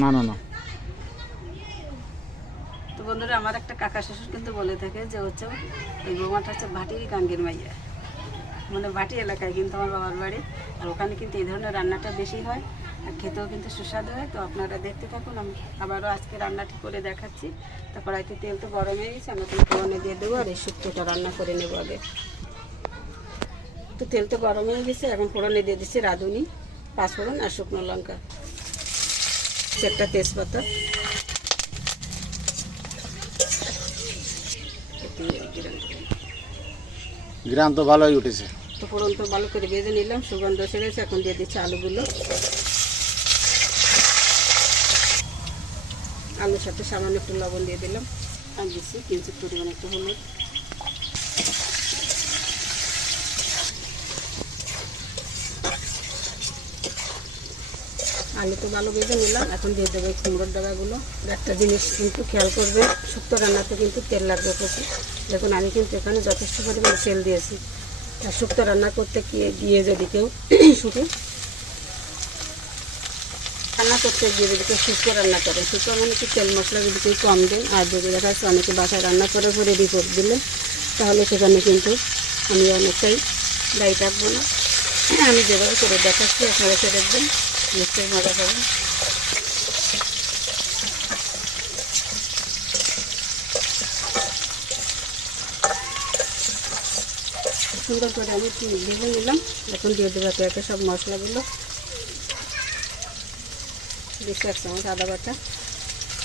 না না না। তো বন্ধুরা, আমার একটা কাকা শ্বশুর কিন্তু বলে থাকে যে হচ্ছে ওই বৌমাটা হচ্ছে ভাটিরই কাঙ্গের মাইয়া, মানে ভাটি এলাকায় কিন্তু আমার বাবার বাড়ি। আর ওখানে কিন্তু এই ধরনের রান্নাটা বেশি হয় আর খেতেও কিন্তু সুস্বাদু হয়। তো আপনারা দেখতে থাকুন, আমি আবারও আজকে রান্নাটি করে দেখাচ্ছি। তারপর কড়াইতে তেল তো গরম হয়ে গেছে, আমি কিন্তু ফোড়নে দিয়ে দেবো আর এই শুক্তোটা রান্না করে নেবো আগে। তো তেল তো গরম হয়ে গেছে, এখন ফোড়নে দিয়ে দিচ্ছি রাঁধুনি, পাঁচফোড়ন আর শুকনো লঙ্কা, একটা তেজপাতা, গ্রাম তো ভালোই উঠেছে। তো ফোড়ন তো ভালো করে ভেজে নিলাম, সুগন্ধ এসে গেছে। এখন দিয়ে দিচ্ছি আলুগুলো, আলুর সাথে সামান্য একটু লবণ দিয়ে দিলাম, আর দিচ্ছি কিঞ্চিত পরিমাণ একটু হলুদ, আলু তো ভালো ভেজে নিলাম। এখন দিয়ে দেবো কুমড়োর ডাগাগুলো। একটা জিনিস কিন্তু খেয়াল করবে, শুক্তো রান্নাতে কিন্তু তেল লাগবে প্রচুর। দেখুন আমি কিন্তু এখানে যথেষ্ট পরিমাণে তেল দিয়েছি। আর শুক্তো রান্না করতে গিয়ে যদি কেউ রান্না করতে গিয়ে যদি কেউ শুক্তো রান্না করে, শুক্তো মানে কি তেল মশলা যদি কেউ কম দেন, আর যদি দেখা যাচ্ছে অনেকে বাসায় রান্না করে পরে রিপোর্ট দিলেন, তাহলে সেখানে কিন্তু আমি অনেকটাই দায়ী থাকবো না। আমি যেভাবে করে দেখাচ্ছি আপনারা সে দেখবেন, নিশ্চয়ই মজা পাবেন। সুন্দর করে আমি ভেজে নিলাম। এখন দিয়ে দেবো একে একে সব মশলাগুলো। দিচ্ছি 1 চামচ আদা বাটা,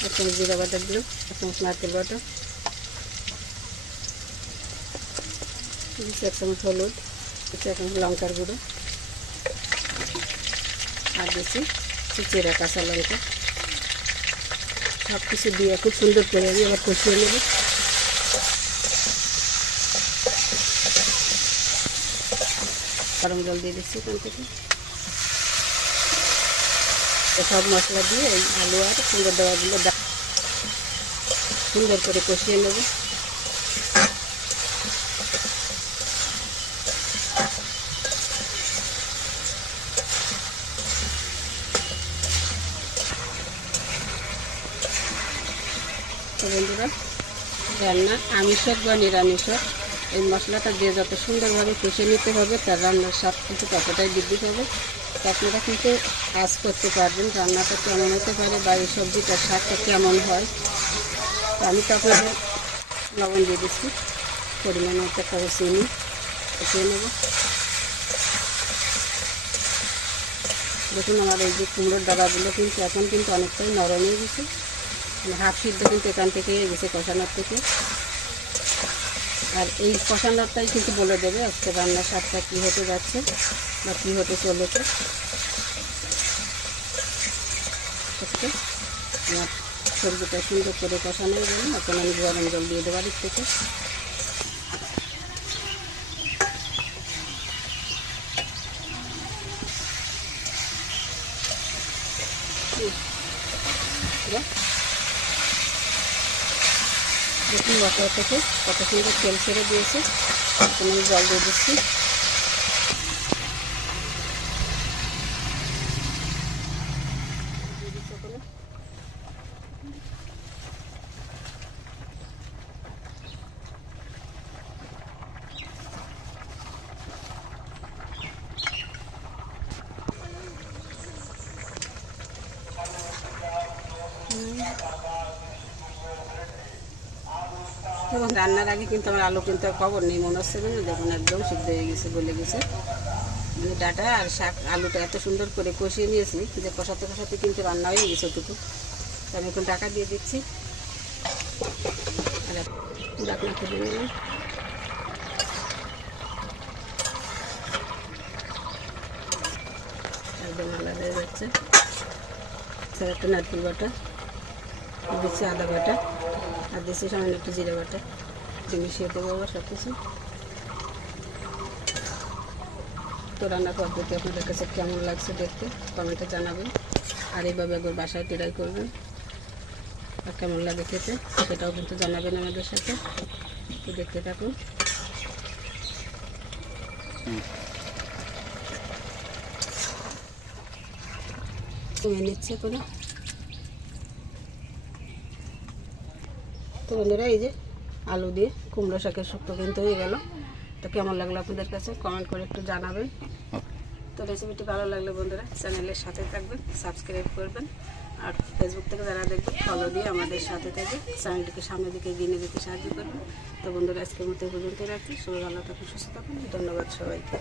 1 চামচ জিরা বাটা দিলাম, 1 চামচ নারকেল বাটা দিচ্ছি, 1 চামচ হলুদ দিচ্ছি, 1 চামচ লঙ্কার গুঁড়ো, আর দিচ্ছি চেরা কাঁচা লঙ্কা। সব কিছু দিয়ে খুব সুন্দর করে আমি আবার কষিয়ে নেব। গরম জল দিয়ে দিচ্ছি এখান থেকে। সব মশলা দিয়ে এই আলু আর সুন্দর দেওয়াগুলো সুন্দর করে কষিয়ে নেব। তো বন্ধুরা, রান্না আমিষ হোক বা নিরামিষ হোক, এই মশলাটা দিয়ে যত সুন্দরভাবে কষিয়ে নিতে হবে, তার রান্নার স্বাদ কিন্তু ততটাই বৃদ্ধি পাবে। তো আপনারা কিন্তু আজ করতে পারবেন রান্নাটা কেমন হতে পারে বা এই সবজিটার স্বাদটা কেমন হয়। তো আমি তো আপনাদের লবণ দিয়ে দিচ্ছি, পরিমাণ মতো একটা চিনি কষিয়ে নেব। দেখুন আমার এই যে কুমড়োর ডাবাগুলো কিন্তু এখন কিন্তু অনেকটাই নরম হয়ে গেছে, মানে হাফ সিদ্ধ কিন্তু এখান থেকে গেছে কষানোর থেকে। আর এই কষানোরটাই কিন্তু বলে দেবে আজকে রান্নার স্বাদটা কী হতে যাচ্ছে বা কী হতে চলেছে। আমার সবজিটা সুন্দর করে কষানোর জন্য এখন আমি গরম জল দিয়ে দেবো দিক থেকে। দেখুন মশলা থেকে কত সুন্দর তেল ছেড়ে দিয়েছে। এখন আমি জল দিয়ে দিচ্ছি। এবং রান্নার আগে কিন্তু আমার আলু কিন্তু খবর নেই, মনে হচ্ছে না। দেখুন একদম সিদ্ধ হয়ে গেছে, গলে গেছে। মানে ডাটা আর শাক আলুটা এত সুন্দর করে কষিয়ে নিয়েছি যে কষাতে কষাতে কিন্তু রান্না হয়ে গেছে ওটুকু। তো আমি এখন ঢাকা দিয়ে দিচ্ছি আর ঢাকনা খুলে নিলাম। একদম আলাদা হয়ে যাচ্ছে। স্যার একটা নারকেল বাটা দিচ্ছি, আদা বাটা আর দিচ্ছি সামান্য একটু জিরা বাটা, মিশিয়ে দেবো আবার সব কিছু। তো রান্নার পদ্ধতি আপনাদের কাছে কেমন লাগছে দেখতে কমেন্টে জানাবেন, আর এইভাবে একবার বাসায় ট্রাই করবেন, আর কেমন লাগে খেতে সেটাও কিন্তু জানাবেন আমাদের সাথে। তো দেখতে থাকুন। কমে নিচ্ছে করে তো বন্ধুরা এই যে আলু দিয়ে কুমড়ো শাকের শুক্তো কিন্তু হয়ে গেল। তো কেমন লাগলো আপনাদের কাছে কমেন্ট করে একটু জানাবেন। তো রেসিপিটি ভালো লাগলে বন্ধুরা চ্যানেলের সাথে থাকবেন, সাবস্ক্রাইব করবেন, আর ফেসবুক থেকে যারা দেখবেন ফলো দিয়ে আমাদের সাথে থেকে চ্যানেলটিকে সামনের দিকে এগিয়ে নিয়ে যেতে সাহায্য করবেন। তো বন্ধুরা আজকের মতো পর্যন্ত রাখি। সবাই ভালো থাকুন, সুস্থ থাকুন। ধন্যবাদ সবাইকে।